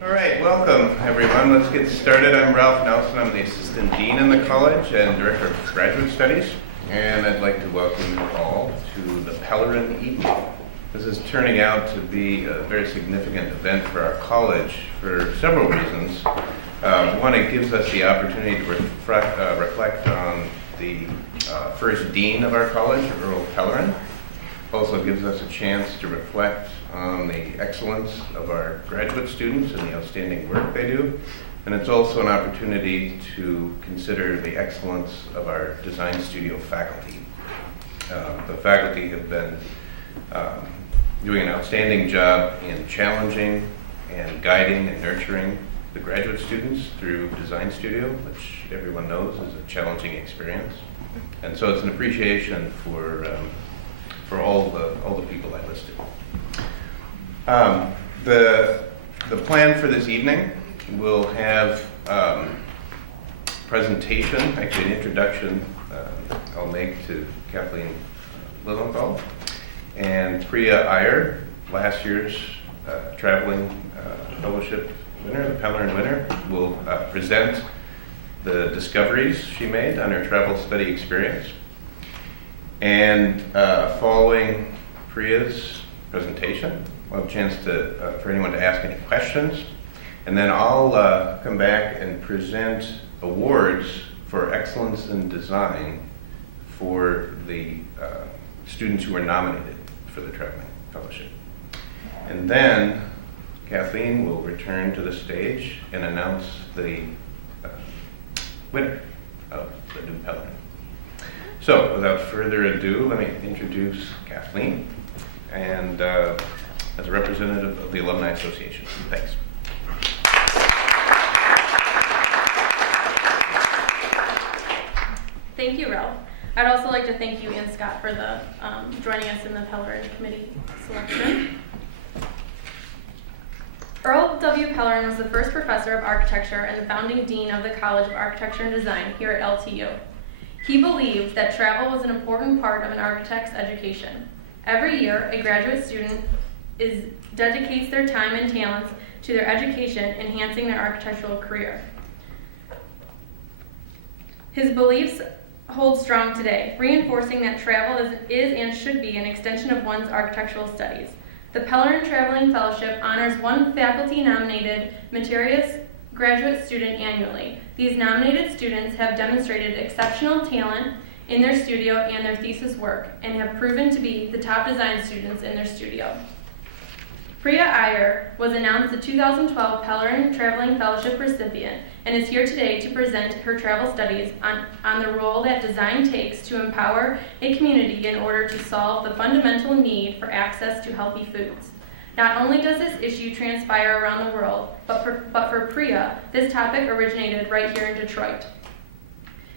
All right, welcome everyone. Let's get started. I'm Ralph Nelson. I'm the Assistant Dean in the college and Director of Graduate Studies. And I'd like to welcome you all to the Pellerin Evening. This is turning out to be a very significant event for our college for several reasons. One, it gives us the opportunity to reflect on the first dean of our college, Earl Pellerin. Also gives us a chance to reflect on the excellence of our graduate students and the outstanding work they do. And it's also an opportunity to consider the excellence of our design studio faculty. The faculty have been doing an outstanding job in challenging and guiding and nurturing the graduate students through design studio, which everyone knows is a challenging experience. And so it's an appreciation for all the people I listed. The plan for this evening will have presentation, actually an introduction I'll make to Kathleen Lilienthal and Priya Iyer, last year's traveling fellowship winner, the Pellerin winner, will present the discoveries she made on her travel study experience. And following Priya's presentation, we'll have a chance for anyone to ask any questions. And then I'll come back and present awards for excellence in design for the students who were nominated for the Traveling Fellowship. And then Kathleen will return to the stage and announce the winner of the new Pellerin. So, without further ado, let me introduce Kathleen and as a representative of the Alumni Association. Thanks. Thank you, Ralph. I'd also like to thank you and Scott for the joining us in the Pellerin Committee selection. Earl W. Pellerin was the first professor of architecture and the founding dean of the College of Architecture and Design here at LTU. He believed that travel was an important part of an architect's education. Every year, a graduate student dedicates their time and talents to their education, enhancing their architectural career. His beliefs hold strong today, reinforcing that travel is and should be an extension of one's architectural studies. The Pellerin Traveling Fellowship honors one faculty-nominated meritorious graduate student annually. These nominated students have demonstrated exceptional talent in their studio and their thesis work and have proven to be the top design students in their studio. Priya Iyer was announced the 2012 Pellerin Traveling Fellowship recipient and is here today to present her travel studies on the role that design takes to empower a community in order to solve the fundamental need for access to healthy foods. Not only does this issue transpire around the world, but for Priya, this topic originated right here in Detroit.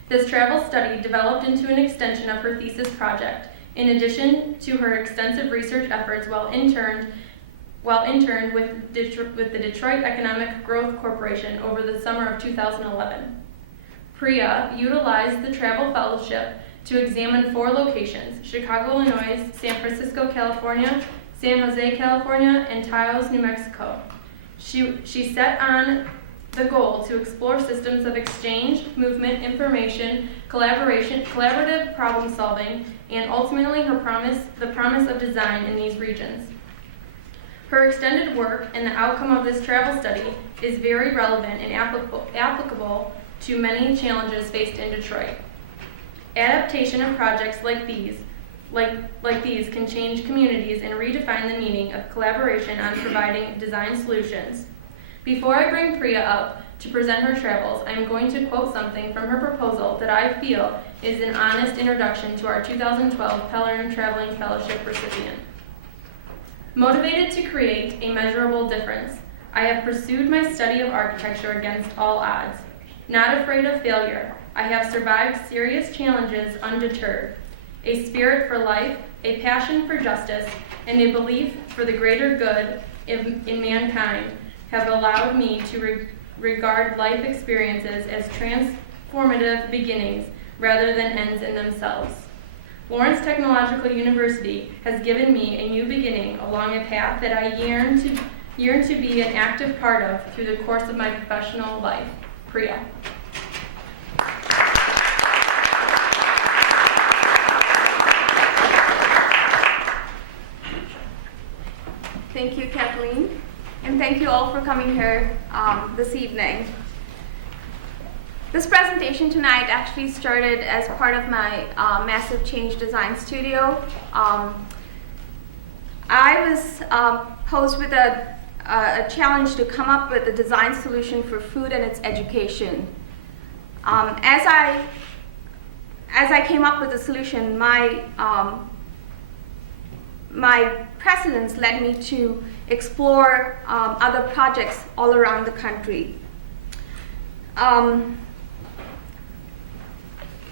This travel study developed into an extension of her thesis project, in addition to her extensive research efforts while interned with the Detroit Economic Growth Corporation over the summer of 2011. Priya utilized the travel fellowship to examine 4 locations: Chicago, Illinois, San Francisco, California, San Jose, California, and Taos, New Mexico. She set on the goal to explore systems of exchange, movement, information, collaboration, collaborative problem solving, and ultimately the promise of design in these regions. Her extended work and the outcome of this travel study is very relevant and applicable to many challenges faced in Detroit. Adaptation of projects like these can change communities and redefine the meaning of collaboration on providing design solutions. Before I bring Priya up to present her travels, I am going to quote something from her proposal that I feel is an honest introduction to our 2012 Pellerin Traveling Fellowship recipient. Motivated to create a measurable difference, I have pursued my study of architecture against all odds. Not afraid of failure, I have survived serious challenges undeterred. A spirit for life, a passion for justice, and a belief for the greater good in mankind have allowed me to regard life experiences as transformative beginnings rather than ends in themselves. Lawrence Technological University has given me a new beginning along a path that I yearn yearn to be an active part of through the course of my professional life. Priya. Thank you, Kathleen, and thank you all for coming here this evening. This presentation tonight actually started as part of my Massive Change Design Studio. I was posed with a challenge to come up with a design solution for food and its education. As I came up with the solution, my precedents led me to explore other projects all around the country.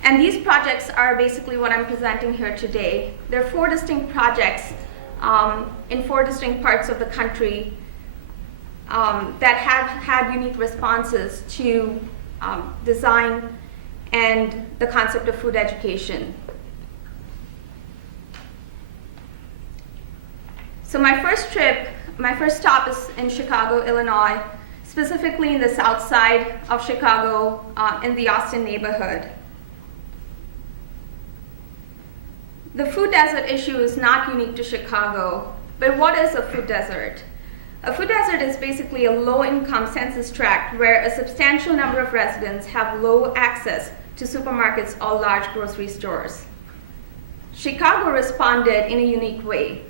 And these projects are basically what I'm presenting here today. There are 4 distinct projects in 4 distinct parts of the country that have had unique responses to design and the concept of food education. So my first stop is in Chicago, Illinois, specifically in the south side of Chicago in the Austin neighborhood. The food desert issue is not unique to Chicago, but what is a food desert? A food desert is basically a low-income census tract where a substantial number of residents have low access to supermarkets or large grocery stores. Chicago responded in a unique way.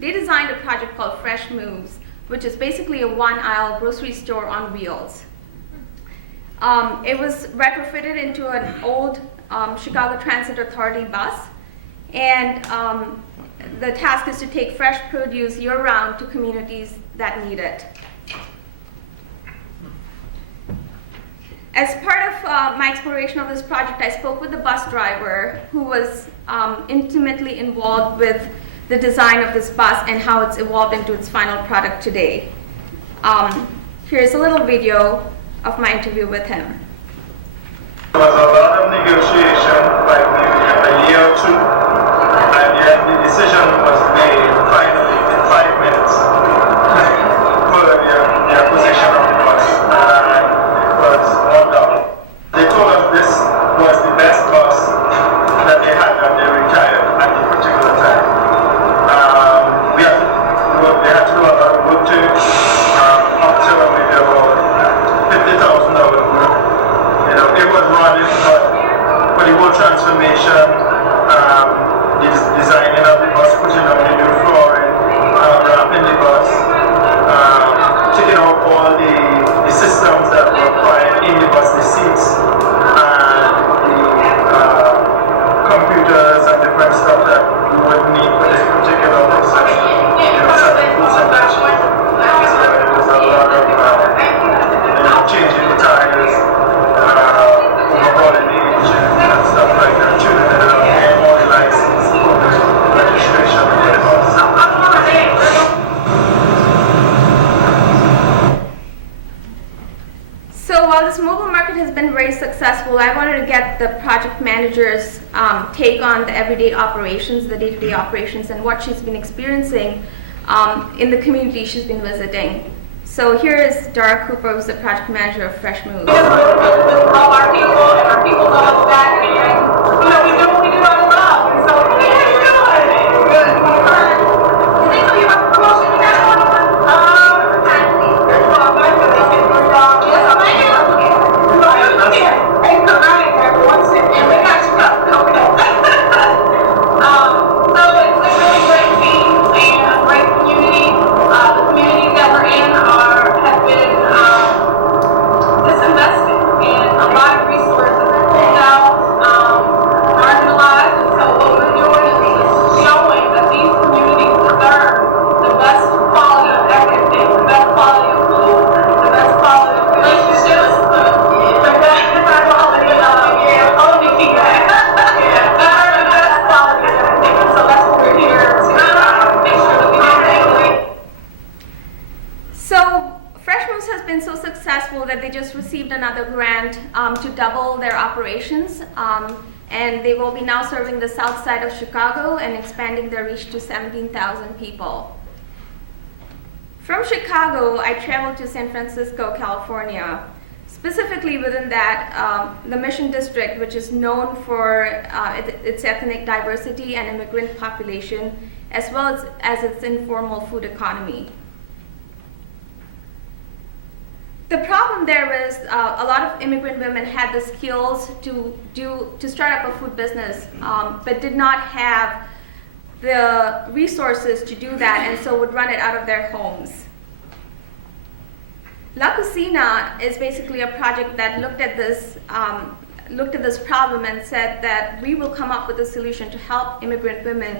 They designed a project called Fresh Moves, which is basically a one-aisle grocery store on wheels. It was retrofitted into an old Chicago Transit Authority bus, and the task is to take fresh produce year-round to communities that need it. As part of my exploration of this project, I spoke with the bus driver who was intimately involved with the design of this bus and how it's evolved into its final product today. Here's a little video of my interview with him. There was a lot of negotiation, like maybe a year or 2, and then the decision was made finally in 5 minutes for the acquisition of the bus. It was wonderful. They told us this was the best bus that they had when they retired at the particular time. They had to do a lot of work to up to maybe about $50,000 work. It was running, but for the whole transformation, the designing of the bus, putting on the new flooring, wrapping the bus, taking out all the systems that were required in the bus, the seats, and the computers and different stuff that you would need for this particular process. Changing the tires, overhauling the engine and stuff like that, tuning it up, getting all the license, registration for the bus. So while this mobile market has been very successful, I wanted to get the project manager's take on the everyday operations, the day-to-day operations, and what she's been experiencing in the community she's been visiting. So here is Dara Cooper, who's the project manager of Fresh Moves. We just really grow our people, and our people know us back, and we do what we do on the love. And so, how you doing? Good. Did they tell you about the promotion you got going on? Yes, I'm here. Okay. Hey, come on, everyone, sit and we got you covered. Okay. So it's a really great team and a great community. The communities that we're in have been disinvested in a lot of resources now marginalized, and so what we're doing is showing that these communities deserve the best quality of everything, the best quality of food, the best quality of relationships, the best quality of feedback, the best quality of everything. And so that's what we're here to make sure that we get that. So Fresh Moves has been so successful that they just received another grant to double their operations, and they will be now serving the south side of Chicago and expanding their reach to 17,000 people. From Chicago, I traveled to San Francisco, California. Specifically within that, the Mission District, which is known for its ethnic diversity and immigrant population, as well as its informal food economy. The problem there was a lot of immigrant women had the skills to start up a food business, but did not have the resources to do that, and so would run it out of their homes. La Cocina is basically a project that looked at this problem and said that we will come up with a solution to help immigrant women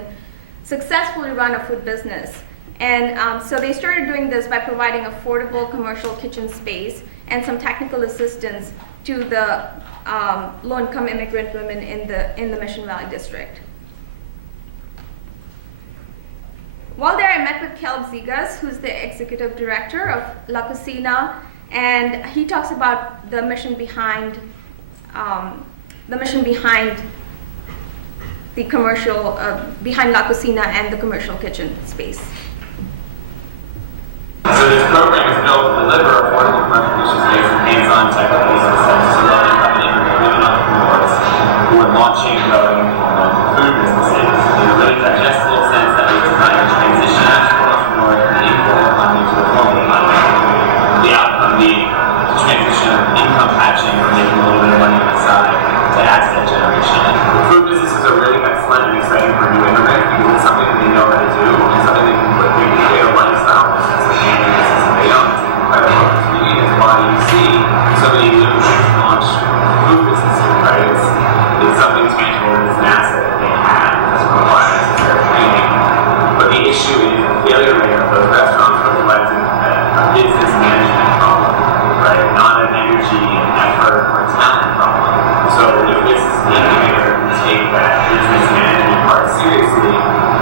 successfully run a food business. And so they started doing this by providing affordable commercial kitchen space and some technical assistance to the low-income immigrant women in the Mission Valley District. While there, I met with Caleb Zigas, who's the executive director of La Cocina, and he talks about the mission behind the commercial behind La Cocina and the commercial kitchen space. So this program is built to deliver affordable commercial kitchen space and hands-on technical assistance to low-income immigrant women entrepreneurs who are launching and growing food businesses in a really digestible sense that we design a transition from entrepreneur from the informal economy to the formal economy. The outcome being the transition of income patching or making a little bit of money on the side to asset generation. Food businesses are really excellent and exciting for new immigrants because it's something that they know how to do and something they can put create a lifestyle business or family business that they don't. It's an incredible opportunity. It's why you see so many new immigrants launch food businesses, right? It's something tangible and it's an asset that they have. It doesn't require necessary training. But the issue is the failure rate of those restaurants reflects a business management problem, right? Not an energy and effort or talent problem. So if this innovator can take that business management part seriously,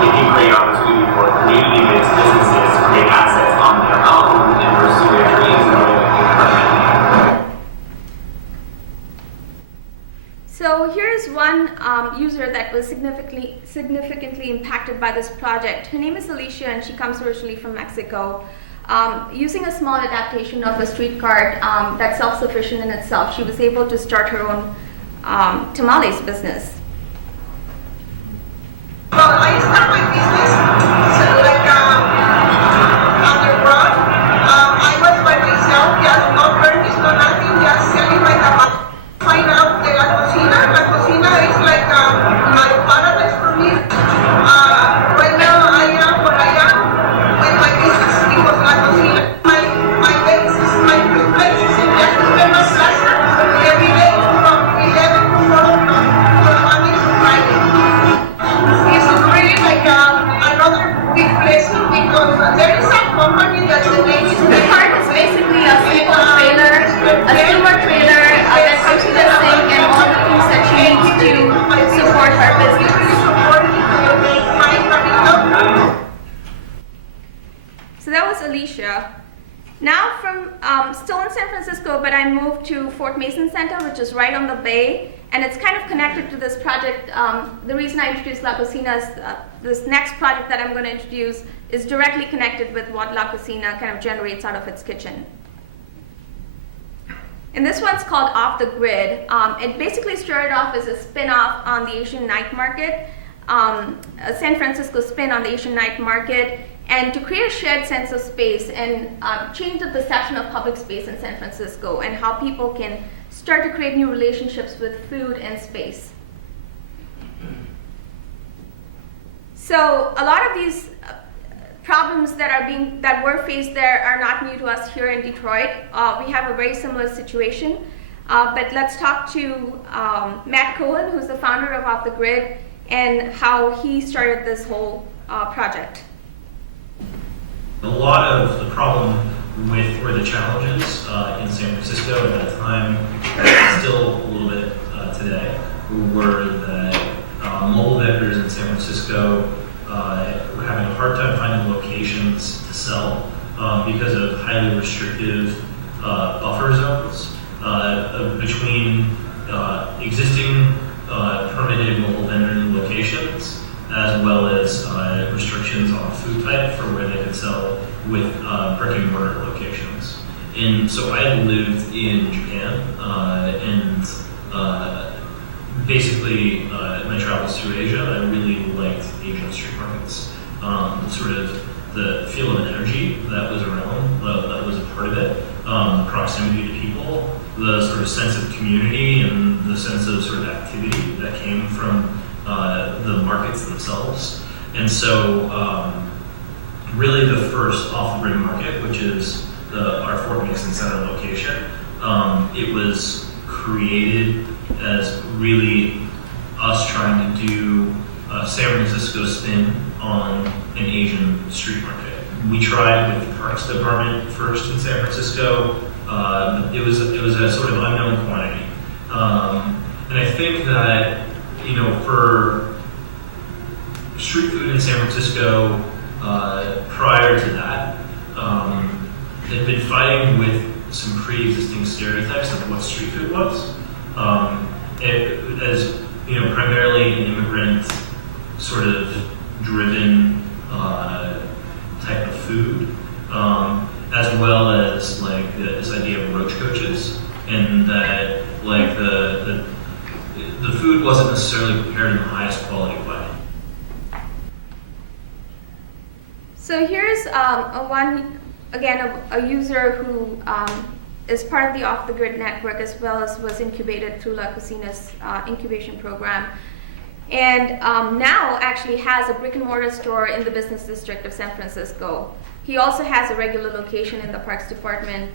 it can create opportunity for community-based businesses to create assets on their own and pursue their dreams in a way that they permanently. So here's one user that was significantly impacted by this project. Her name is Alicia, and she comes originally from Mexico. Using a small adaptation of a street cart that's self-sufficient in itself, she was able to start her own tamales business. Well, I started my business, so like underground. I was by myself, just no permits, no nothing, just selling my tobacco. Find out the La Cocina. La Cocina is like my paradise for me. Right now I am where I am with my business because La Cocina. My base is my place is in Jacksonville Plaza every day from 11 to 4 o'clock. So Monday to Friday. It's really like another big blessing because there is a company that the name is. The cart is basically a simple trailer, a silver trailer that comes with a sink and all the things that she needs to support her business. So that was Alicia. Now from still in San Francisco, but I moved to Fort Mason Center, which is right on the bay, and it's kind of connected to this project. The reason I introduced La Cocina is this next project that I'm going to introduce is directly connected with what La Cocina kind of generates out of its kitchen. And this one's called Off the Grid. It basically started off as a spin-off on the Asian night market, a San Francisco spin on the Asian night market, and to create a shared sense of space and change the perception of public space in San Francisco and how people can start to create new relationships with food and space. So a lot of these problems that were faced there are not new to us here in Detroit. We have a very similar situation. But let's talk to Matt Cohen, who's the founder of Off the Grid, and how he started this whole project. A lot of the problem with, or the challenges in San Francisco at that time, and still a little bit today, were that mobile vendors in San Francisco were having a hard time finding locations to sell because of highly restrictive buffer zones between existing permitted mobile vending locations, as well as restrictions on food type for where they could sell with brick and mortar locations. And so I had lived in Japan, and basically my travels through Asia, I really liked Asian street markets. Sort of the feel of energy that was around, that was a part of it, proximity to people, the sort of sense of community and the sense of sort of activity that came from the markets themselves. And so really the first off-the-grid market, which is our Fort Nixon Center location, it was created as really us trying to do San Francisco's spin on an Asian street market. We tried with the Parks Department first in San Francisco. It was a sort of unknown quantity, and I think that for street food in San Francisco prior to that, had been fighting with some pre-existing stereotypes of what street food was, as primarily an immigrant sort of driven type of food, as well as like this idea of roach coaches, and that like the food wasn't necessarily prepared in the highest quality way. So here's a user who is part of the Off the Grid network, as well as was incubated through La Cocina's incubation program. And now actually has a brick and mortar store in the business district of San Francisco. He also has a regular location in the Parks Department,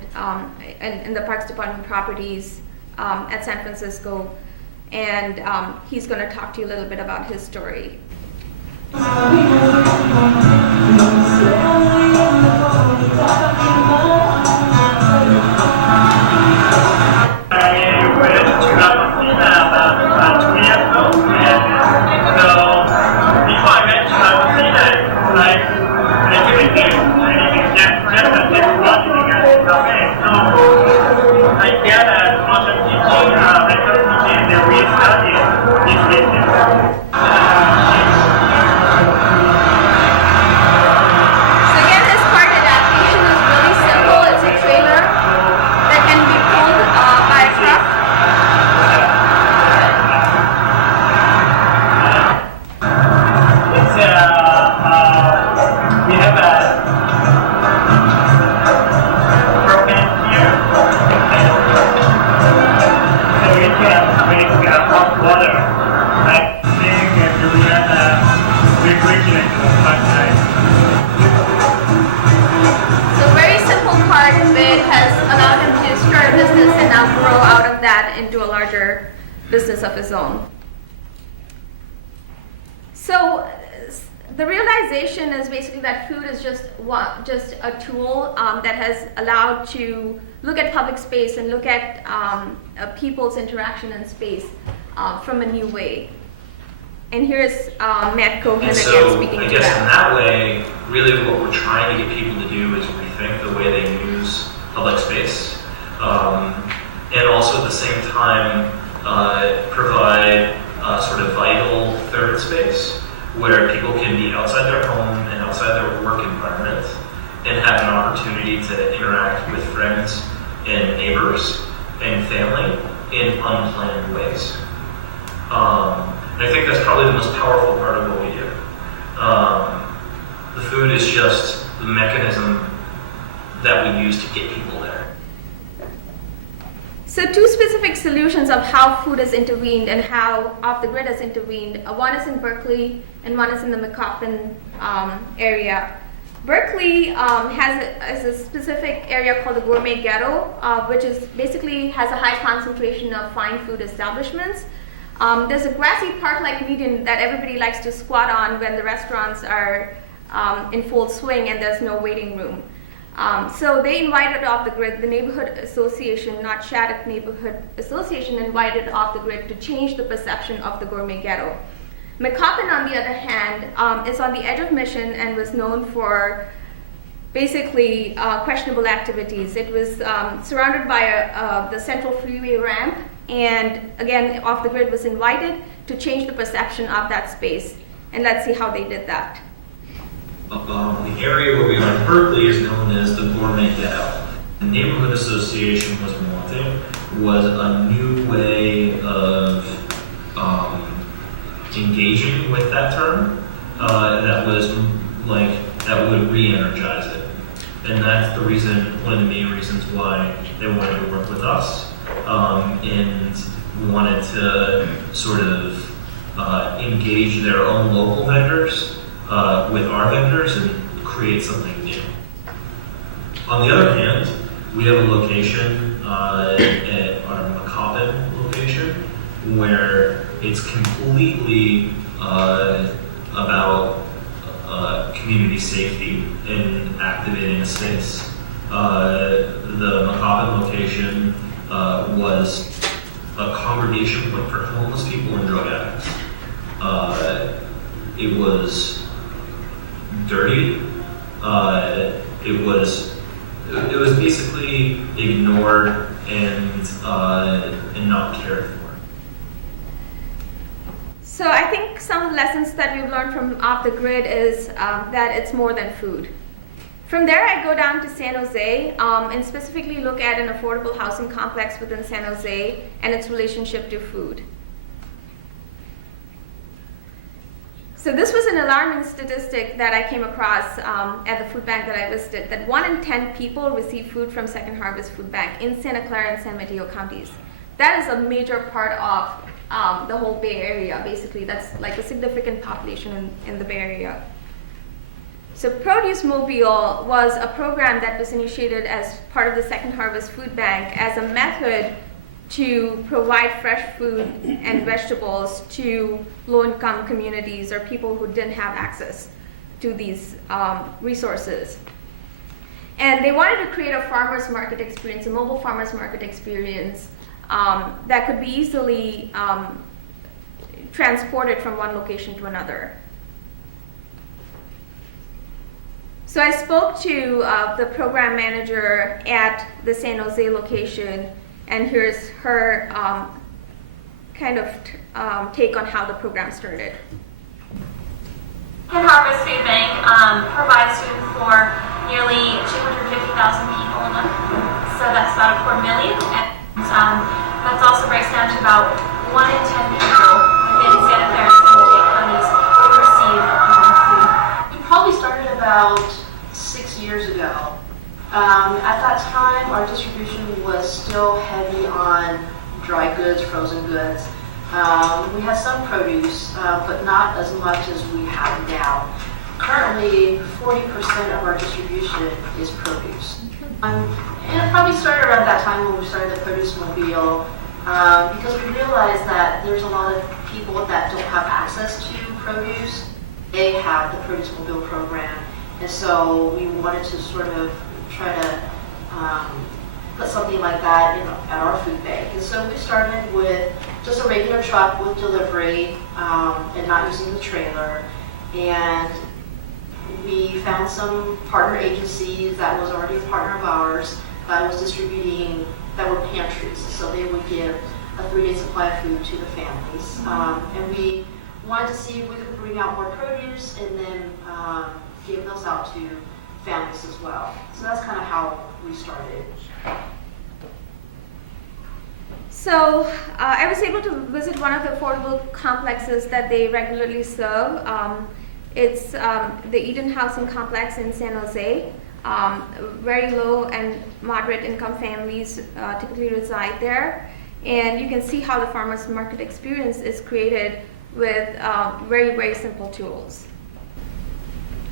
in the Parks Department properties at San Francisco. And he's going to talk to you a little bit about his story. Into a larger business of his own. So the realization is basically that food is just a tool that has allowed to look at public space and look at people's interaction in space from a new way. And here's Matt Cohen again speaking to that. I guess in that way, really what we're trying to get people to do is rethink the way they use public space. And also at the same time provide sort of vital third space where people can be outside their home and outside their work environment and have an opportunity to interact with friends and neighbors and family in unplanned ways. And I think that's probably the most powerful part of what we do. The food is just the mechanism that we use to get people there. So two specific solutions of how food has intervened and how Off the Grid has intervened. One is in Berkeley and one is in the McCoppin area. Berkeley has a specific area called the Gourmet Ghetto, which is basically has a high concentration of fine food establishments. There's a grassy park-like median that everybody likes to squat on when the restaurants are in full swing and there's no waiting room. So they invited Off the Grid, the neighborhood association, not Shattuck Neighborhood Association, invited Off the Grid to change the perception of the Gourmet Ghetto. McCoppin, on the other hand, is on the edge of Mission and was known for basically questionable activities. It was surrounded by the Central Freeway ramp, and again, Off the Grid was invited to change the perception of that space. And let's see how they did that. the area where we are in Berkeley is known as the Gourmet Ghetto. The neighborhood association was wanting was a new way of engaging with that term that would re-energize it. And that's the reason, one of the main reasons why they wanted to work with us, and wanted to sort of engage their own local vendors with our vendors and create something new. On the other hand, we have a location at our McCobbin location where it's completely about community safety and activating a space. The McCobbin location was a congregation point for homeless people and drug addicts. It was dirty. It was basically ignored and not cared for. So I think some lessons that we've learned from Off the Grid is that it's more than food. From there, I go down to San Jose and specifically look at an affordable housing complex within San Jose and its relationship to food. So this was an alarming statistic that I came across at the food bank that I visited, that 1 in 10 people receive food from Second Harvest Food Bank in Santa Clara and San Mateo counties. That is a major part of the whole Bay Area, basically. That's like a significant population in the Bay Area. So Produce Mobile was a program that was initiated as part of the Second Harvest Food Bank as a method to provide fresh food and vegetables to low-income communities or people who didn't have access to these resources. And they wanted to create a farmer's market experience, a mobile farmer's market experience that could be easily transported from one location to another. So I spoke to the program manager at the San Jose location, and here's her take on how the program started. Second Harvest Food Bank provides food for nearly 250,000 people a month, so that's about a $250,000. And that also breaks down to about 1 in 10 people within Santa Clara and San Mateo counties who receive food. We probably started about 6 years ago. At that time, our distribution was still heavy on dry goods, frozen goods. We had some produce, but not as much as we have now. Currently, 40% of our distribution is produce. And it probably started around that time when we started the Produce Mobile, because we realized that there's a lot of people that don't have access to produce. They have the Produce Mobile program, and so we wanted to sort of try to put something like that at our food bank. And so we started with just a regular truck with delivery and not using the trailer. And we found some partner agencies that was already a partner of ours that was distributing, that were pantries. So they would give a 3-day supply of food to the families. And we wanted to see if we could bring out more produce and then give those out to families as well. So that's kind of how we started. So I was able to visit one of the affordable complexes that they regularly serve. It's the Eden Housing Complex in San Jose. Very low and moderate income families typically reside there. And you can see how the farmers market experience is created with very, very simple tools.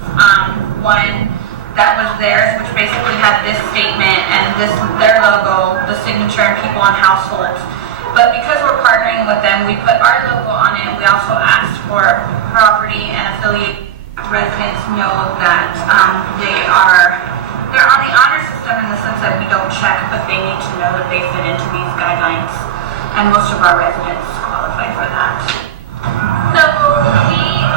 One that was theirs, which basically had this statement and their logo, the signature, and people on households. But because we're partnering with them, we put our logo on it. We also asked for property and affiliate residents know that they're on the honor system in the sense that we don't check, but they need to know that they fit into these guidelines, and most of our residents qualify for that. So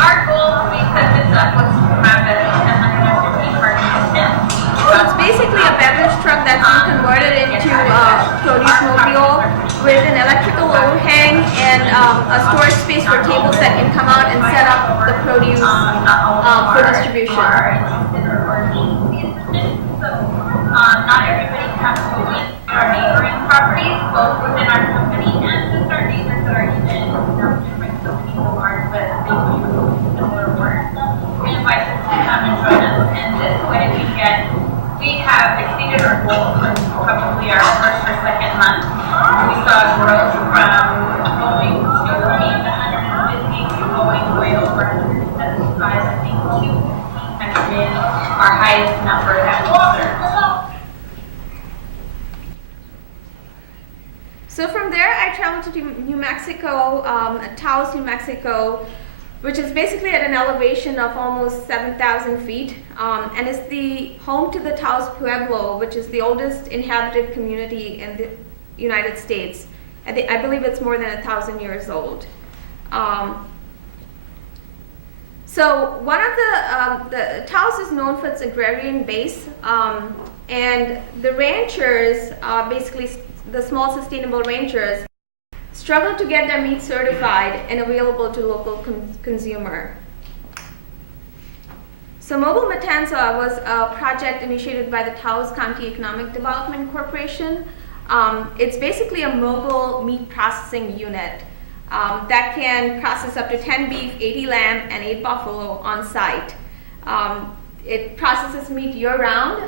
our goal when we set this up was to have at least 150 participants. So it's basically a beverage truck that's been converted into a produce mobile with an electrical overhang and a storage space for tables that can come out and set up the produce for distribution. Not everybody has to win our neighboring properties, both within our company and with our neighbors that are even different companies of ours, but they do similar work. We invite them to come and join us, and this way we have exceeded our goal for probably our first or second month. We saw growth from going to 150 to going way over 175. I think 215 has been our highest number that we served. So from there, I traveled to New Mexico, Taos, New Mexico, which is basically at an elevation of almost 7,000 feet, and is the home to the Taos Pueblo, which is the oldest inhabited community in the United States. I believe it's more than 1,000 years old. So one of the Taos is known for its agrarian base, and the ranchers, basically the small sustainable ranchers, struggle to get their meat certified and available to local consumer. So Mobile Matanza was a project initiated by the Taos County Economic Development Corporation. It's basically a mobile meat processing unit that can process up to 10 beef, 80 lamb, and 8 buffalo on site. It processes meat year-round.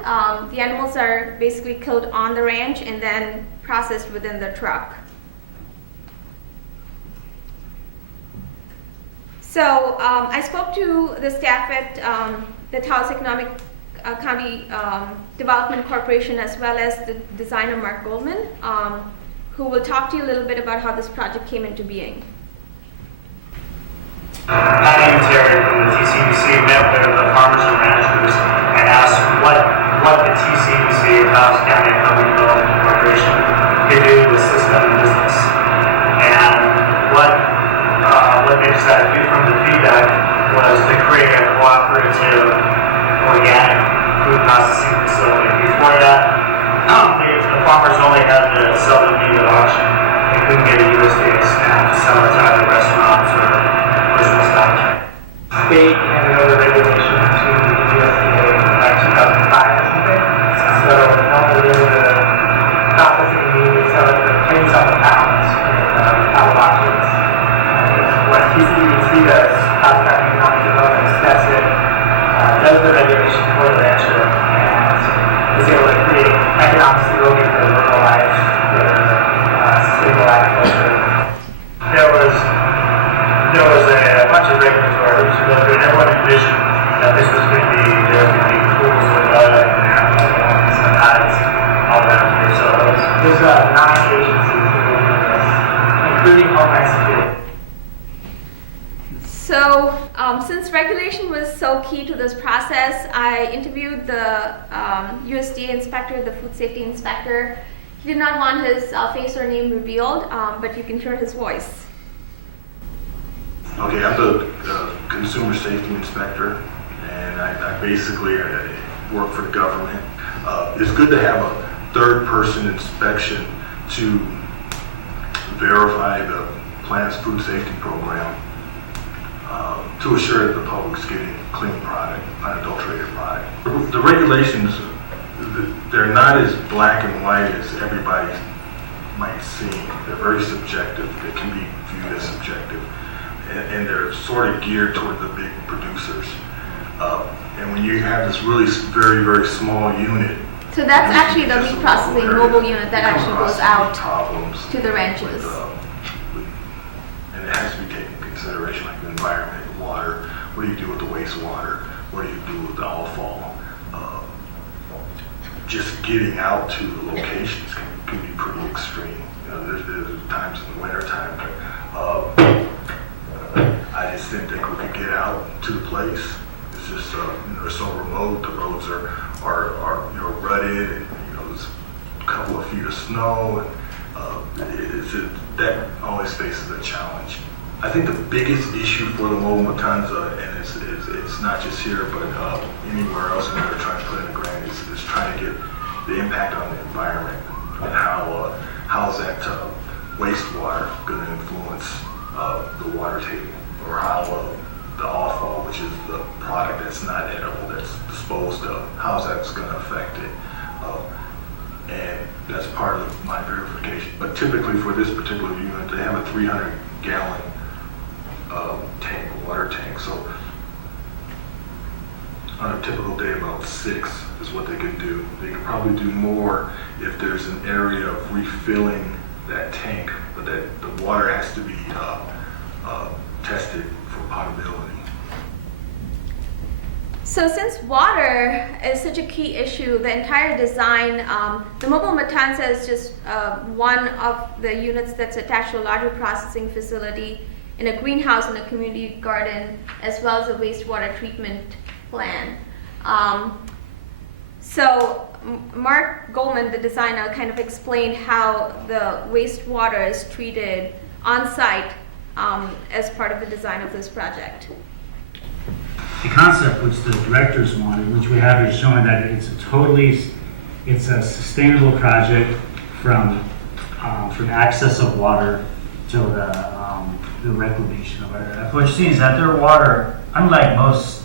The animals are basically killed on the ranch and then processed within the truck. So I spoke to the staff at the Taos Economic County Development Corporation, as well as the designer Mark Goldman, who will talk to you a little bit about how this project came into being. My name is Iyer from the TCBC. Met with the farmers and ranchers and asked what the TCBC, Taos County Economic Development Corporation, could do to assist them in business. And what they decided to do from the feedback was to create a cooperative organic food processing facility. Before that, the farmers only had to sell their meat at auction. They couldn't get a USDA stamp to sell it to either restaurants or personal stock. State handed over regulation to the USDA in like 2005 or something. So normally they were the processing meat, so the pennies on the pounds in cattle auctions. What TCBC does, Taos County Economic Development, steps in, does the regulation for the rancher, and is able to create economic stability for rural life, for sustainable agriculture. There was a bunch of regulatory hoops to go through, and everyone envisioned that there was going to be pools of blood and animals and hides all around here. So there's 9 agencies that will do this, including Homeland Security. So since regulation was so key to this process, I interviewed the USDA inspector, the food safety inspector. He did not want his face or name revealed, but you can hear his voice. Okay, I'm the consumer safety inspector, and I basically work for the government. It's good to have a third-person inspection to verify the plant's food safety program, to assure that the public's getting clean product, unadulterated product. The regulations, they're not as black and white as everybody might seem. They're very subjective. They can be viewed as subjective. And they're sort of geared toward the big producers. And when you have this really very, very small unit. So that's actually the meat processing mobile unit that actually goes out to the ranches. And it has to be taken into consideration, like the environment, water. What do you do with the wastewater? What do you do with the outfall? Just getting out to the locations can be pretty extreme. You know, there's times in the winter time, I just didn't think we could get out to the place. It's just they're so remote. The roads are rutted, and there's a couple of feet of snow, and that always faces a challenge. I think the biggest issue for the Mobile Matanza, and it's not just here, but anywhere else where they're trying to put in a grant, is trying to get the impact on the environment and how's that wastewater going to influence the water table, or how the offal, which is the product that's not edible, that's disposed of, how's that's going to affect it. And that's part of my verification. But typically for this particular unit, they have a 300-gallon tank, water tank. So on a typical day, about 6 is what they could do. They could probably do more if there's an area of refilling that tank, but that the water has to be tested for potability. So since water is such a key issue, the entire design, the mobile matanza is just one of the units that's attached to a larger processing facility in a greenhouse and a community garden, as well as a wastewater treatment plan. So Mark Goldman, the designer, kind of explained how the wastewater is treated on site as part of the design of this project. The concept which the directors wanted, which we have here showing that it's a sustainable project from access of water to the reclamation of it. What you're seeing is that their water, unlike most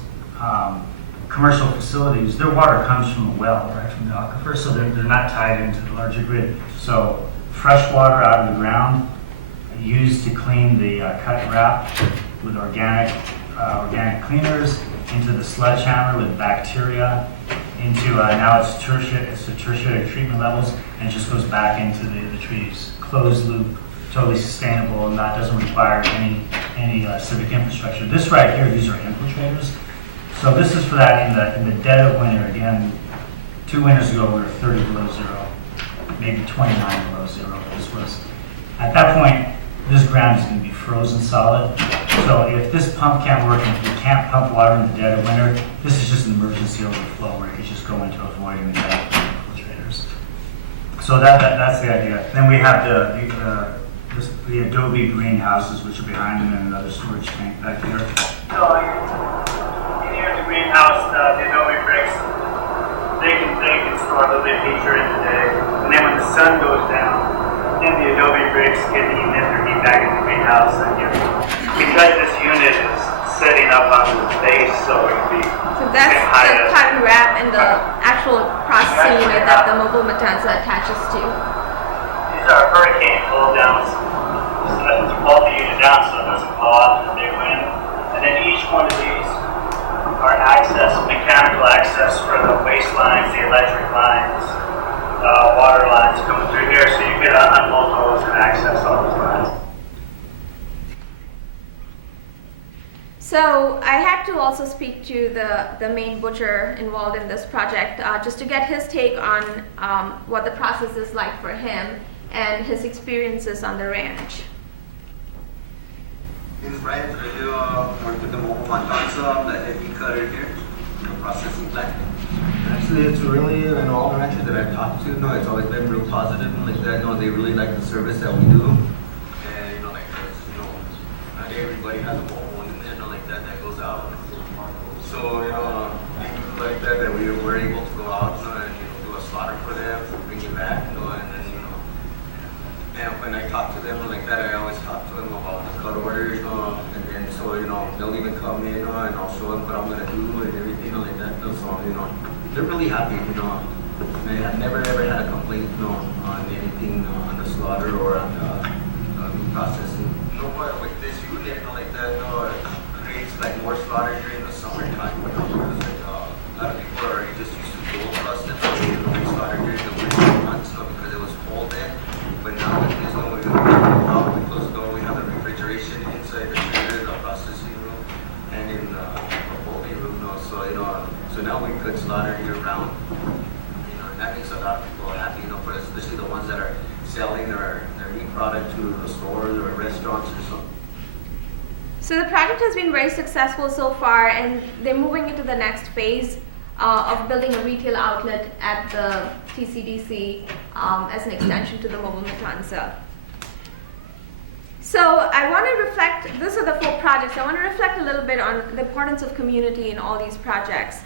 commercial facilities, their water comes from a well, right from the aquifer, so they're not tied into the larger grid. So fresh water out of the ground, used to clean the cut and wrap with organic cleaners, into the sledgehammer with bacteria, into now it's the tertiary treatment levels, and it just goes back into the trees. Closed loop, totally sustainable, and that doesn't require any civic infrastructure. This right here, these are infiltrators. So this is for that in the dead of winter. Again, 2 winters ago we were 30 below zero, maybe 29 below zero. This was, at that point, this ground is going to be frozen solid. So if this pump can't work and if you can't pump water in the dead of winter, this is just an emergency overflow where you can just go into avoiding the dead infiltrators. So that's the idea. Then we have the adobe greenhouses, which are behind them, and another storage tank back here. So in here in the greenhouse, the adobe bricks, they can store a little bit of heat during the day, and then when the sun goes down, then the adobe bricks get the emitter heat back in the greenhouse. And because this unit is setting up on the base, so it can be. So that's the cut and wrap and the actual processing unit that the mobile matanza attaches to. These are hurricane blow downs. So that to hold the unit down so it doesn't blow out in the big wind. And then each one of these are mechanical access for the waste lines, the electric lines, water lines coming through here, so you can unload those and access all those lines. So I had to also speak to the main butcher involved in this project, just to get his take on what the process is like for him and his experiences on the ranch. This is Brian. I work with the mobile matanza, the heavy cutter here, processing plant. Actually, it's really, all the ranchers that I've talked to, it's always been real positive and like that. They really like the service that we do. And, not everybody has a mobile in there, like that goes out. So, things like that we were able to go out and, do a slaughter for them, bring it back, and then, and when I talk to them like that, I always talk to them about the cut orders, and then so, they'll even come in, and I'll show them what I'm going to do and everything like that. So, they're really happy, I have never ever had a complaint, on anything on the slaughter or on the processing. With this unit, like that, it creates like more slaughter during the summertime. Because a lot of people are just used to cold processing, we slaughter during the winter months, because it was cold then. But now with this one, we close the door, we have the refrigeration inside the trailer, the processing room, and in the holding room. So now we could slaughter year round. And that makes a lot of people happy, especially the ones that are selling their meat product to the stores or restaurants or something. So the project has been very successful so far, and they're moving into the next phase of building a retail outlet at the TCDC as an extension to the mobile matanza. So I want to reflect, these are the 4 projects, I want to reflect a little bit on the importance of community in all these projects.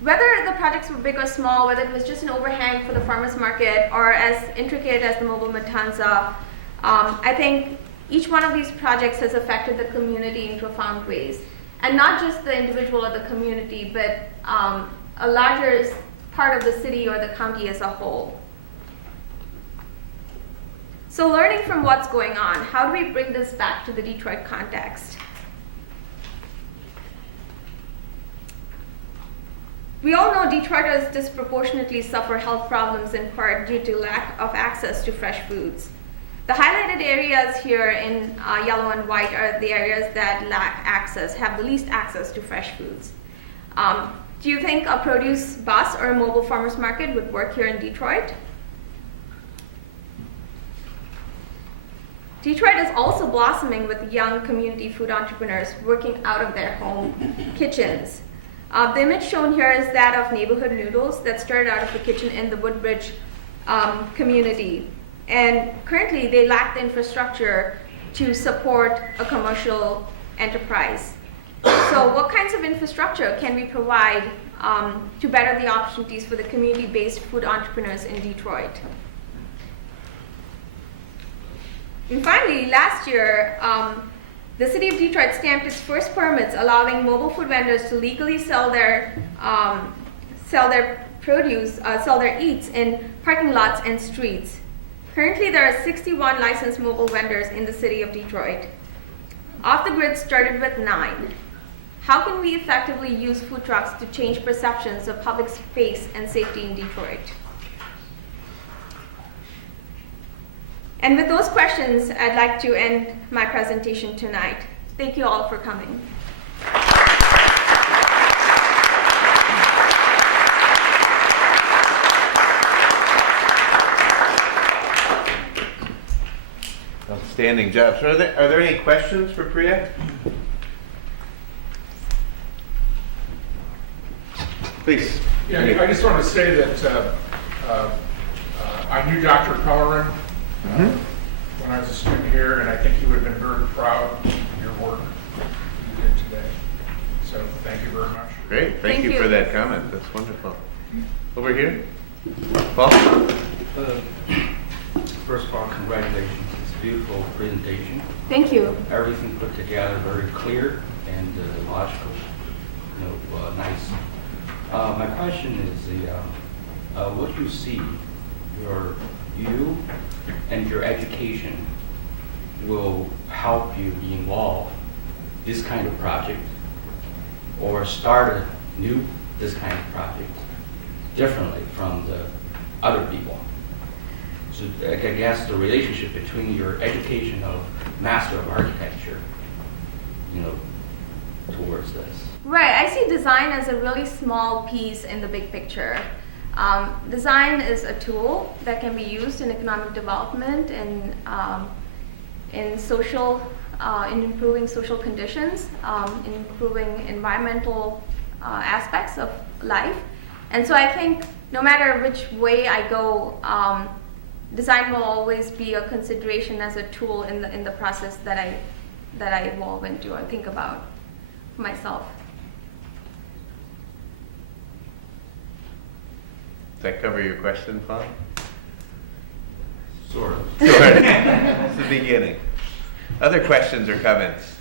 whether the projects were big or small, whether it was just an overhang for the farmers market or as intricate as the mobile matanza, I think each one of these projects has affected the community in profound ways. And not just the individual or the community, but a larger part of the city or the county as a whole. So learning from what's going on, how do we bring this back to the Detroit context? We all know Detroiters disproportionately suffer health problems in part due to lack of access to fresh foods. The highlighted areas here in yellow and white are the areas that lack access, have the least access to fresh foods. Do you think a produce bus or a mobile farmers market would work here in Detroit? Detroit is also blossoming with young community food entrepreneurs working out of their home kitchens. The image shown here is that of Neighborhood Noodles that started out of the kitchen in the Woodbridge community. And currently they lack the infrastructure to support a commercial enterprise. So what kinds of infrastructure can we provide to better the opportunities for the community-based food entrepreneurs in Detroit? And finally, last year, the city of Detroit stamped its first permits allowing mobile food vendors to legally sell their produce, sell their eats in parking lots and streets. Currently, there are 61 licensed mobile vendors in the city of Detroit. Off the Grid started with 9. How can we effectively use food trucks to change perceptions of public space and safety in Detroit? And with those questions, I'd like to end my presentation tonight. Thank you all for coming. Outstanding job. So are there any questions for Priya? Please. Yeah, I just want to say that I knew Dr. Pellerin when I was a student here, and I think he would have been very proud of your work you did today. So thank you very much. Great. Thank you for that comment. That's wonderful. Over here. Paul? First of all, congratulations. It's a beautiful presentation. Thank you. Everything put together very clear and logical. Nice. My question is, what do you see you and your education will help you involve this kind of project or start this kind of project differently from the other people? So I guess the relationship between your education of Master of Architecture, towards this. Right, I see design as a really small piece in the big picture. Design is a tool that can be used in economic development and in improving social conditions, in improving environmental aspects of life. And so I think no matter which way I go, design will always be a consideration as a tool in the process that I evolve into or think about myself. Does that cover your question, Paul? Sort of. It's the beginning. Other questions or comments?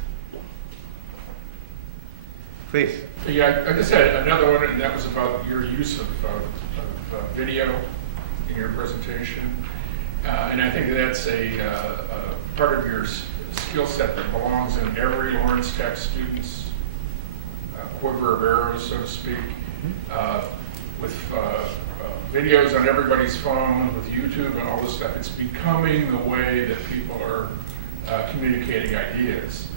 Please. Yeah, I just had another one, and that was about your use of video in your presentation. And I think that's a part of your skill set that belongs in every Lawrence Tech student's quiver of arrows, so to speak, with videos on everybody's phone, with YouTube and all this stuff. It's becoming the way that people are communicating ideas.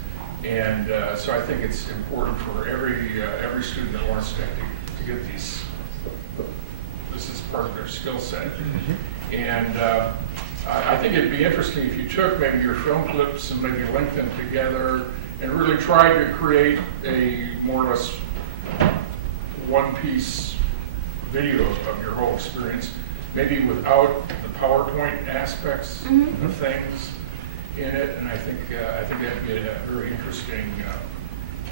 And so I think it's important for every student at Lawrence Tech to get these. This is part of their skill set. And I think it'd be interesting if you took maybe your film clips and maybe linked them together and really tried to create a more or less one-piece video of your whole experience, maybe without the PowerPoint aspects of things in it. And I think that'd be a very interesting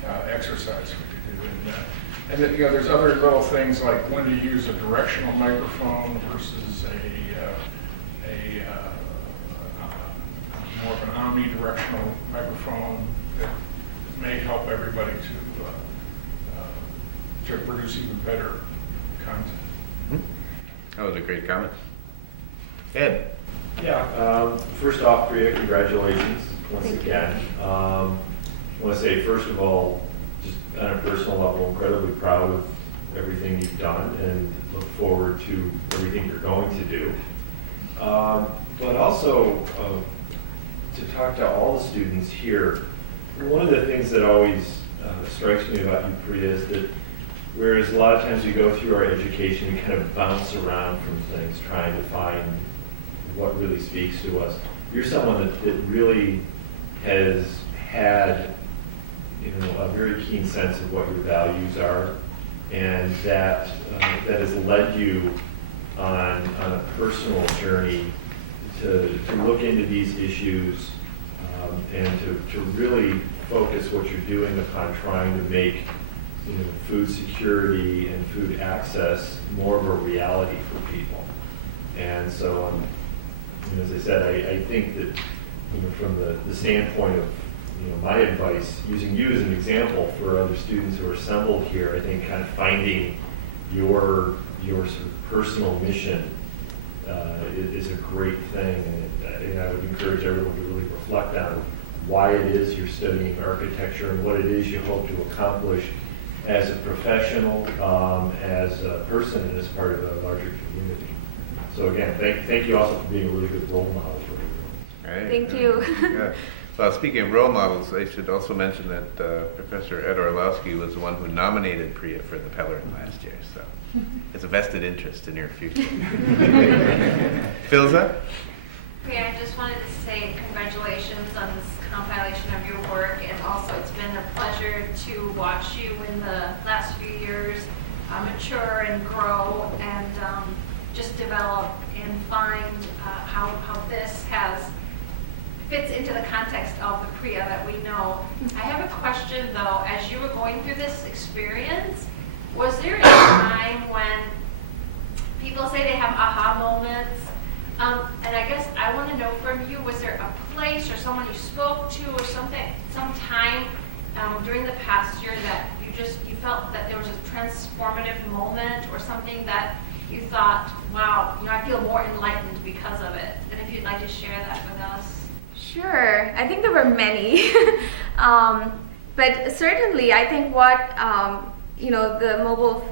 exercise for you to And then, there's other little things like when to use a directional microphone versus more of an omnidirectional microphone that may help everybody to produce even better content. That was a great comment. Ed? Yeah, first off, Priya, congratulations once again. I want to say, first of all, just on a personal level, incredibly proud of everything you've done and look forward to everything you're going to do. But also, to talk to all the students here, one of the things that always strikes me about you, Priya, is that whereas a lot of times we go through our education, we kind of bounce around from things, trying to find what really speaks to us. You're someone that really has had, a very keen sense of what your values are, and that has led you on a personal journey to look into these issues and to really focus what you're doing upon trying to make food security and food access more of a reality for people. And so, as I said, I think that from the standpoint of my advice, using you as an example for other students who are assembled here, I think kind of finding your sort of personal mission is a great thing, and I would encourage everyone to really reflect on why it is you're studying architecture and what it is you hope to accomplish as a professional, as a person, and as part of a larger community. So again, thank you also for being a really good role model for everyone. Thank you. Yeah. Well, speaking of role models, I should also mention that Professor Ed Orlowski was the one who nominated Priya for the Pellerin last year, so it's a vested interest in your future. Philza? Priya, I just wanted to say congratulations on this compilation of your work, and also it's been a pleasure to watch you in the last few years mature and grow and just develop and find how this fits into the context of the Priya that we know. I have a question though, as you were going through this experience, was there a time when people say they have aha moments? And I guess I want to know from you, was there a place or someone you spoke to or something, some time during the past year that you felt that there was a transformative moment or something that you thought, wow, I feel more enlightened because of it? And if you'd like to share that with us. Sure, I think there were many, but certainly I think what the mobile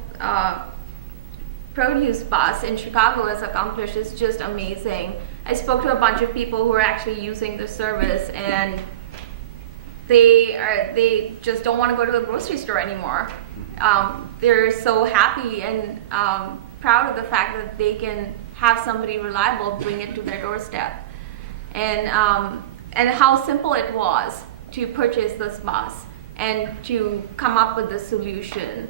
produce bus in Chicago has accomplished is just amazing. I spoke to a bunch of people who are actually using the service, and they just don't want to go to the grocery store anymore. They're so happy and proud of the fact that they can have somebody reliable bring it to their doorstep. And how simple it was to purchase this bus and to come up with this solution.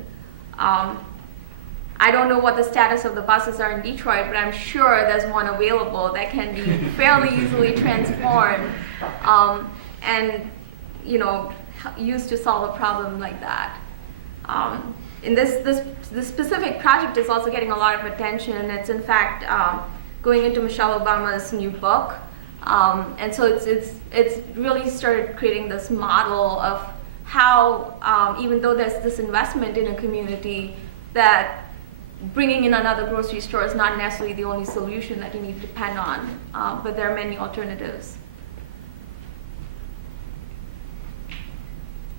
I don't know what the status of the buses are in Detroit, but I'm sure there's one available that can be fairly easily transformed and used to solve a problem like that. And this specific project is also getting a lot of attention. It's in fact going into Michelle Obama's new book. And so it's really started creating this model of how, even though there's this investment in a community, that bringing in another grocery store is not necessarily the only solution that you need to depend on, but there are many alternatives.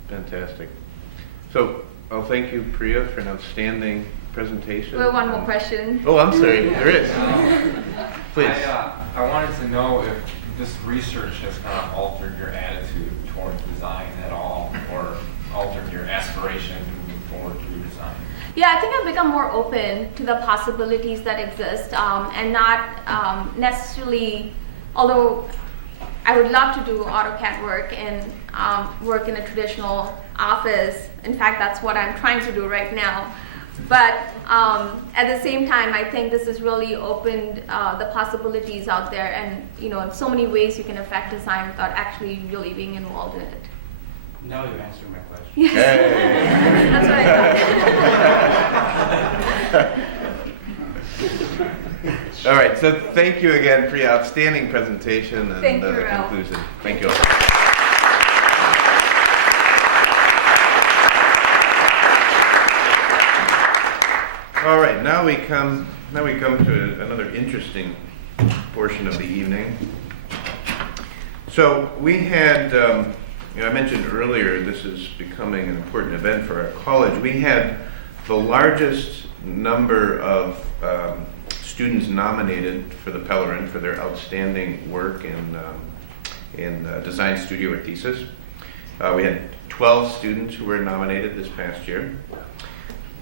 Fantastic. So, thank you, Priya, for an outstanding presentation. We have one more question. Oh, I'm sorry. There is. Please. I wanted to know if this research has kind of altered your attitude toward design at all, or altered your aspirations moving forward through design. Yeah, I think I've become more open to the possibilities that exist, and not necessarily, although I would love to do AutoCAD work and work in a traditional office. In fact, that's what I'm trying to do right now. But at the same time, I think this has really opened the possibilities out there, and in so many ways you can affect design without actually really being involved in it. Now you answered my question. Yes. Hey. That's what I thought. All right, so thank you again for your outstanding presentation and Thank you, Ralph. conclusion. Thank you all. All right, now we come to another interesting portion of the evening. So we had, I mentioned earlier, this is becoming an important event for our college. We had the largest number of students nominated for the Pellerin for their outstanding work in design studio or thesis. We had 12 students who were nominated this past year.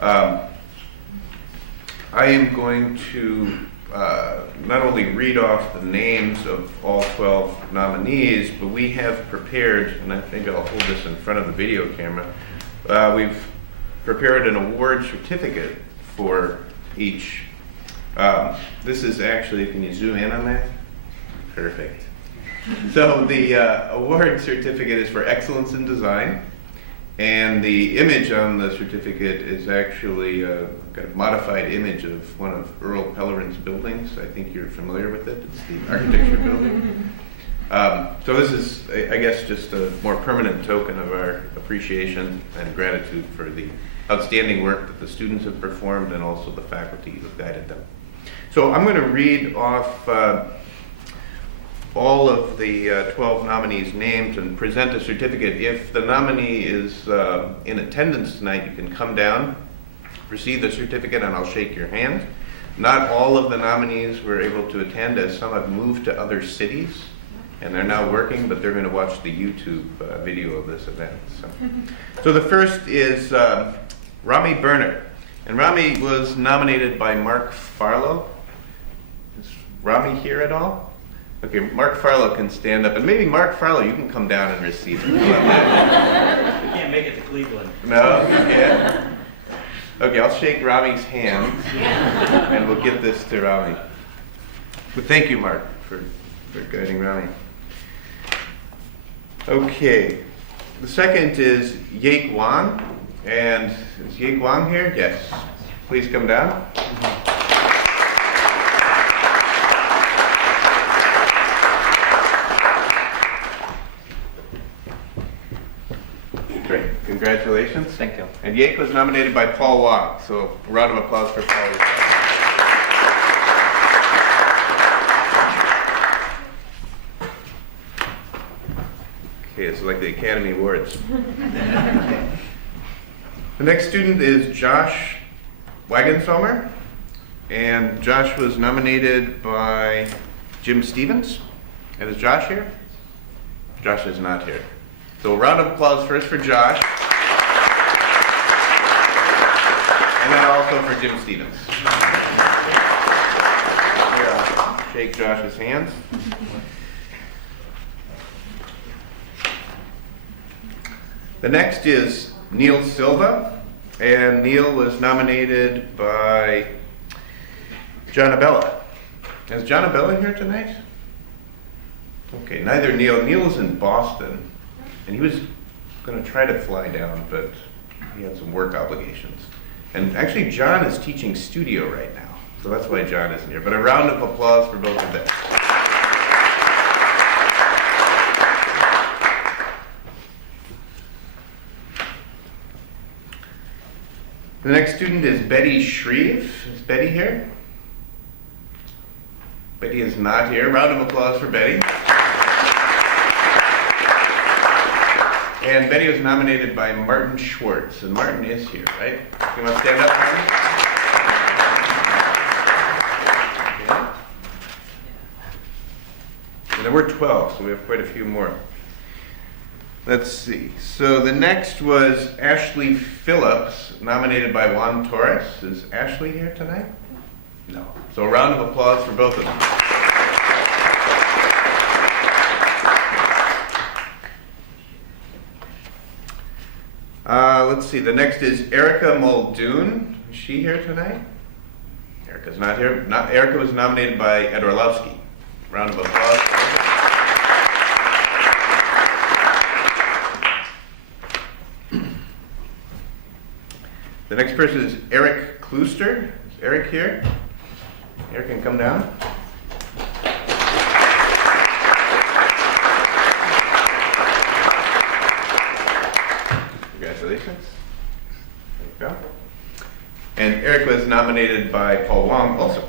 I am going to not only read off the names of all 12 nominees, but we have prepared, and I think I'll hold this in front of the video camera, we've prepared an award certificate for each. This is actually, can you zoom in on that? Perfect. So the award certificate is for excellence in design, and the image on the certificate is actually a kind of modified image of one of Earl Pellerin's buildings. I think you're familiar with it. It's the architecture building. So this is, I guess, just a more permanent token of our appreciation and gratitude for the outstanding work that the students have performed and also the faculty who have guided them. So I'm going to read off all of the 12 nominees' names and present a certificate. If the nominee is in attendance tonight, you can come down, receive the certificate, and I'll shake your hand. Not all of the nominees were able to attend, as some have moved to other cities, and they're now working, but they're going to watch the YouTube video of this event. So the first is Rami Berner, and Rami was nominated by Mark Farlow. Is Rami here at all? Okay, Mark Farlow can stand up, and maybe Mark Farlow, you can come down and receive it. You can't make it to Cleveland. No, you can't? Okay, I'll shake Rami's hand, and we'll get this to Rami. But thank you, Mark, for guiding Rami. Okay, the second is Yake Wang, and is Yake Wang here? Yes. Please come down. Great, congratulations. Thank you. And Yake was nominated by Paul Wong, so a round of applause for Paul. Okay, it's like the Academy Awards. The next student is Josh Wagensomer, and Josh was nominated by Jim Stevens. And is Josh here? Josh is not here. So a round of applause first for Josh. And then also for Jim Stevens. Here, I'll shake Josh's hands. The next is Neil Silva, and Neil was nominated by John Abella. Is John Abella here tonight? Okay, neither Neil. Neil's in Boston, and he was going to try to fly down, but he had some work obligations. And actually, John is teaching studio right now, so that's why John isn't here. But a round of applause for both of them. The next student is Betty Shreve. Is Betty here? Betty is not here. Round of applause for Betty. And Betty was nominated by Martin Schwartz, and Martin is here, right? You want to stand up, Martin? Okay. And there were 12, so we have quite a few more. Let's see. So the next was Ashley Phillips, nominated by Juan Torres. Is Ashley here tonight? No. So a round of applause for both of them. Let's see. The next is Erica Muldoon. Is she here tonight? Erica's not here. Erica was nominated by Ed Orlowski. Round of applause. The next person is Eric Klooster. Is Eric here? Eric can come down. Congratulations. There you go. And Eric was nominated by Paul Wong also.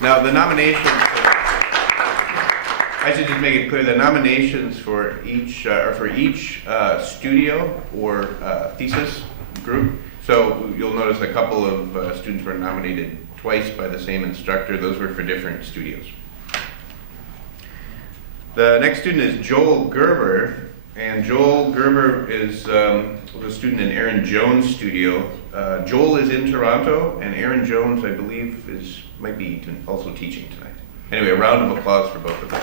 Now the nominations, I should just make it clear, the nominations for each studio or thesis group. So you'll notice a couple of students were nominated twice by the same instructor. Those were for different studios. The next student is Joel Gerber. And Joel Gerber is a student in Aaron Jones' studio. Joel is in Toronto, and Aaron Jones, I believe, might be also teaching tonight. Anyway, a round of applause for both of them.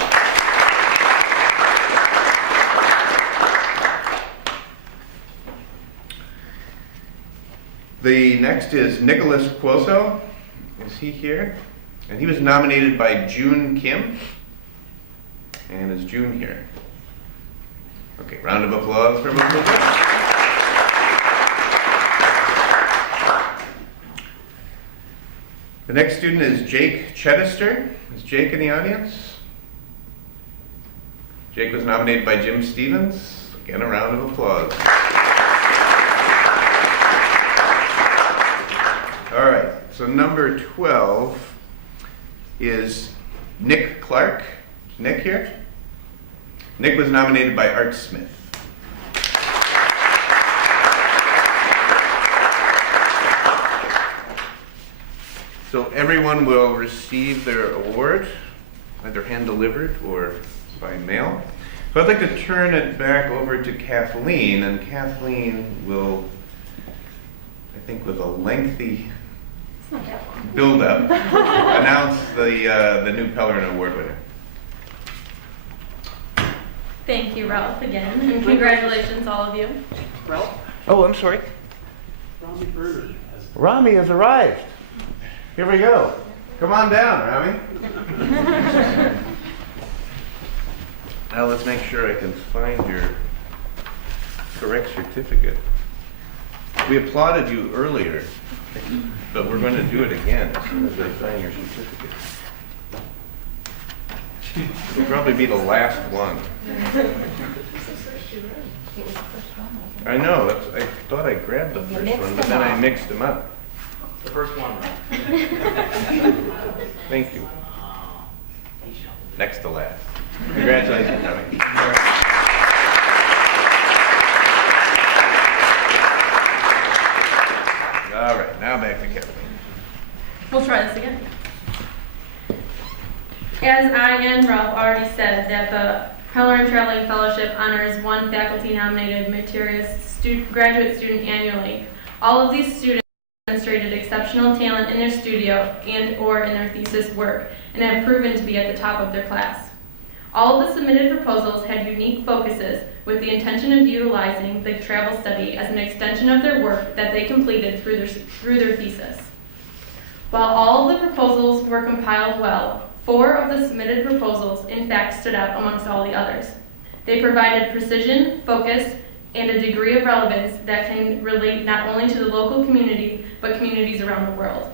The next is Nicholas Cuoso. Is he here? And he was nominated by June Kim. And is June here? Okay, round of applause for both of them. The next student is Jake Chedester. Is Jake in the audience? Jake was nominated by Jim Stevens. Again, a round of applause. All right, so number 12 is Nick Clark. Is Nick here? Nick was nominated by Art Smith. So everyone will receive their award, either hand-delivered or by mail. So I'd like to turn it back over to Kathleen, and Kathleen will, I think with a lengthy build-up, announce the new Pellerin Award winner. Thank you, Ralph, again, and congratulations, all of you. Ralph? Oh, I'm sorry. Rami has arrived. Here we go. Come on down, Rami. Now let's make sure I can find your correct certificate. We applauded you earlier, but we're going to do it again as soon as I find your certificate. It'll probably be the last one. I know, I thought I grabbed the first one, but then I mixed them up. The first one. Thank you. Next to last. Congratulations, Tommy. All right, now back to Kevin. We'll try this again. As I and Ralph already said, that the Pellerin Traveling Fellowship honors one faculty-nominated meritorious graduate student annually. All of these students demonstrated exceptional talent in their studio and/or in their thesis work, and have proven to be at the top of their class. All of the submitted proposals had unique focuses with the intention of utilizing the travel study as an extension of their work that they completed through their thesis. While all of the proposals were compiled well, 4 of the submitted proposals in fact stood out amongst all the others. They provided precision, focus, and a degree of relevance that can relate not only to the local community, but communities around the world.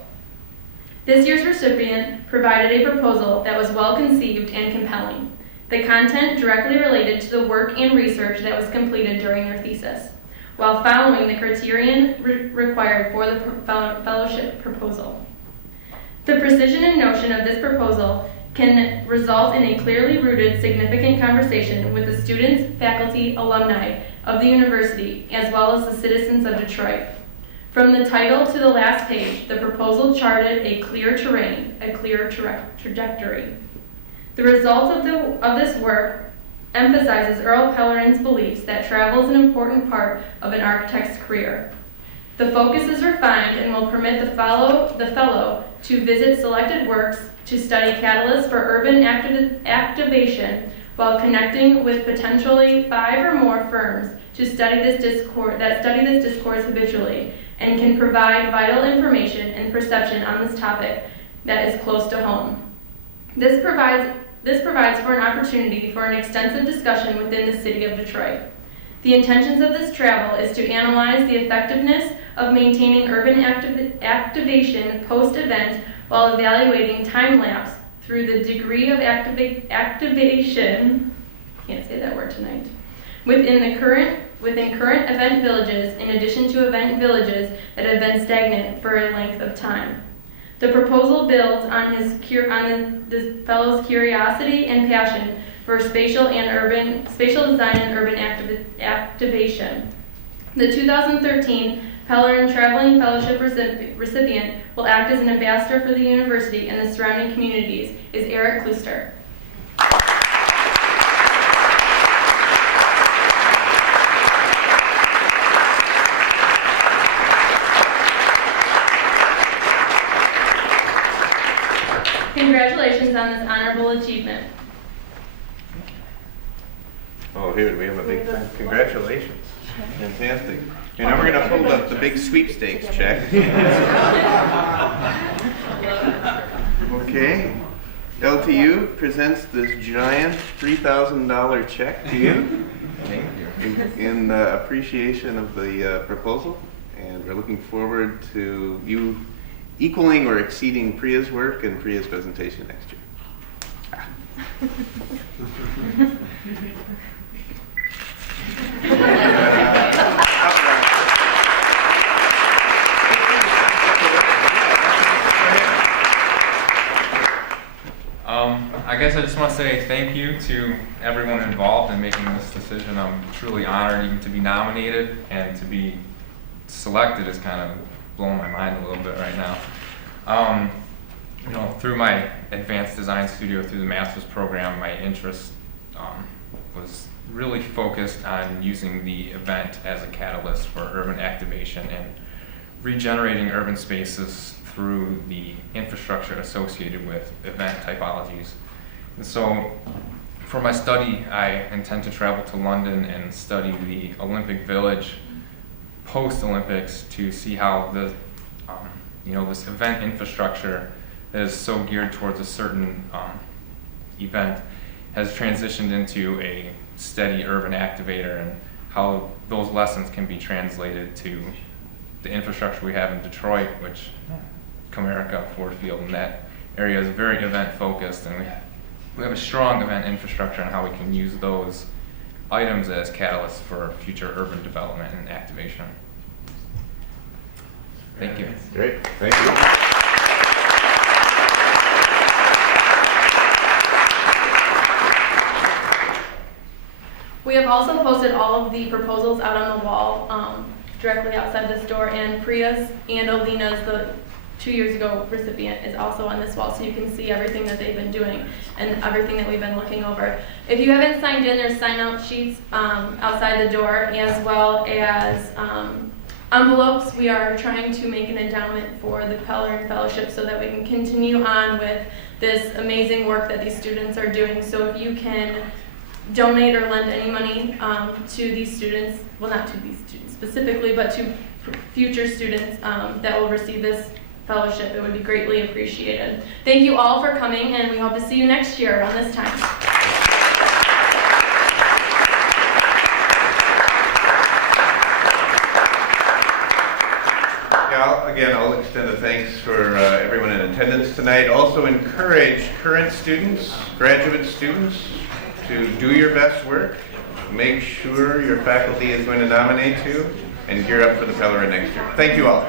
This year's recipient provided a proposal that was well conceived and compelling. The content directly related to the work and research that was completed during their thesis, while following the criterion required for the fellowship proposal. The precision and notion of this proposal can result in a clearly rooted, significant conversation with the students, faculty, alumni of the university, as well as the citizens of Detroit. From the title to the last page, the proposal charted a clear terrain, a clear trajectory. The result of this work emphasizes Earl Pellerin's beliefs that travel is an important part of an architect's career. The focus is refined and will permit the fellow to visit selected works, to study catalysts for urban activation, while connecting with potentially 5 or more firms to study this discourse habitually, and can provide vital information and perception on this topic that is close to home. This provides for an opportunity for an extensive discussion within the city of Detroit. The intentions of this travel is to analyze the effectiveness of maintaining urban activation post-event while evaluating time lapse through the degree of activation, can't say that word tonight, within current event villages, in addition to event villages that have been stagnant for a length of time. The proposal builds on this fellow's curiosity and passion for spatial design and urban activation. The 2013 Pellerin Traveling Fellowship recipient will act as an ambassador for the university and the surrounding communities is Eric Kluster. Congratulations on this honorable achievement. Oh, here we have a big congratulations. Fantastic. And now we're going to hold up the big sweepstakes check. Okay. LTU presents this giant $3,000 check to you. Thank you. In appreciation of the proposal. And we're looking forward to you equaling or exceeding Priya's work and Priya's presentation next year. I guess I just want to say thank you to everyone involved in making this decision. I'm truly honored even to be nominated, and to be selected is kind of blowing my mind a little bit right now. Through my advanced design studio, through the master's program, my interest was really focused on using the event as a catalyst for urban activation and regenerating urban spaces through the infrastructure associated with event typologies. And so for my study, I intend to travel to London and study the Olympic Village post-Olympics to see how this event infrastructure that is so geared towards a certain event has transitioned into a steady urban activator, and how those lessons can be translated to the infrastructure we have in Detroit, which Comerica, Ford Field, and that area is very event focused, and we have a strong event infrastructure, and how we can use those items as catalysts for future urban development and activation. Thank you. Great, thank you. We have also posted all of the proposals out on the wall directly outside this door, and Priya's and Alina's, the 2 years ago recipient, is also on this wall, so you can see everything that they've been doing and everything that we've been looking over. If you haven't signed in, there's sign-out sheets outside the door, as well as envelopes. We are trying to make an endowment for the Pellerin Fellowship so that we can continue on with this amazing work that these students are doing. So if you can donate or lend any money to these students, well, not to these students specifically, but to future students that will receive this fellowship, it would be greatly appreciated. Thank you all for coming, and we hope to see you next year around this time. Again, I'll extend a thanks for everyone in attendance tonight. Also encourage current students, graduate students, to do your best work. Make sure your faculty is going to nominate you, and gear up for the Pellerin next year. Thank you all.